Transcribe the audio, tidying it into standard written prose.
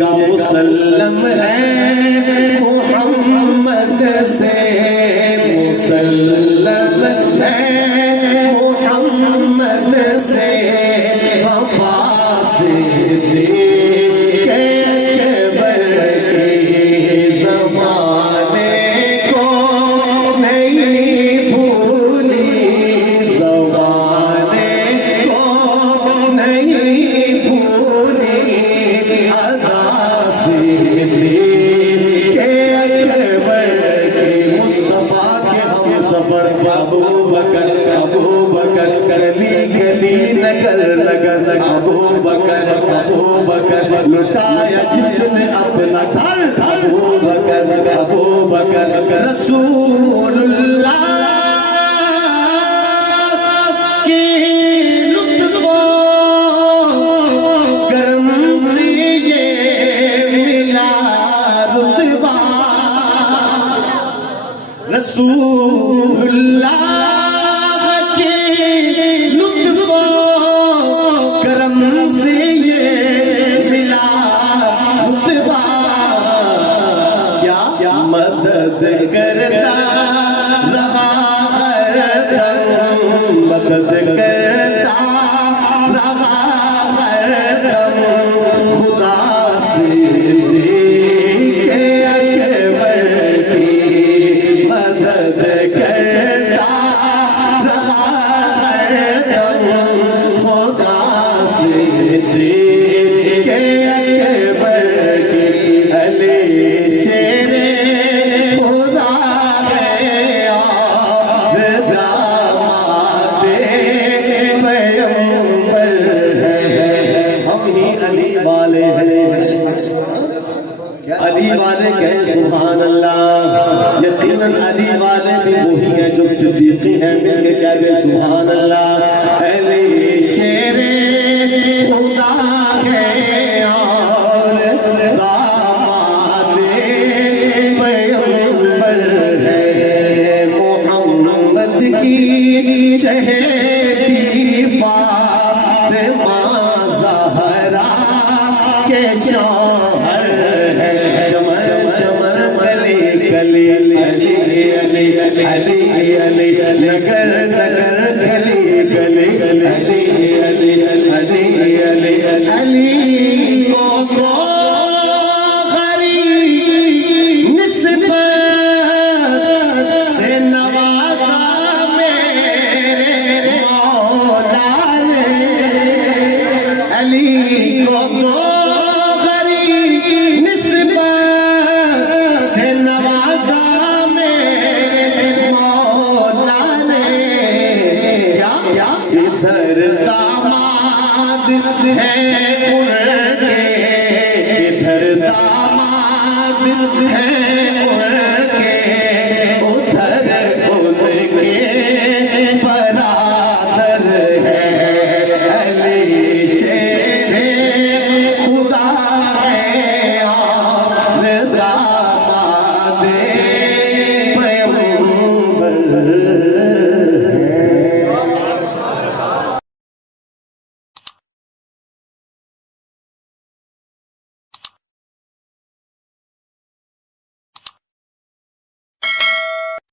کا مسلم ہے محمد سے، مسلم ہے محمد سے، وفا سے لٹایا جس نے اپنا گھر، ابو بکر رسول اللہ کی لطف و کرم سے یہ ملا رتبہ، رسول اللہ کی لطف و کرم سے مدد کرتا رہا ہر دم، مدد کرتا رہا ہر دم، خدا سے کہ اکبر کی مدد کرتا رہا ہر دم، خدا سے کہ اکبر کی علی شیر علی والے کہیں سبحان اللہ، یقیناً علی والے بھی وہی ہیں جو صدیقی ہیں، مل کے کہہ گئے سبحان اللہ۔ علی شیر خدا ہے اور داماد پیغمبر ہے، محمد کی چہیتی فاطمہ زہرا کے شوہر ہے، چمن چمن گلی گلی علی علی علی علی نگر نگر گلی گلی علی علی علی علی علی کو غریب نسبت سے نوازا میرے مولا نے، علی کو ادھر داماد ہے ان کے، ادھر داماد ہے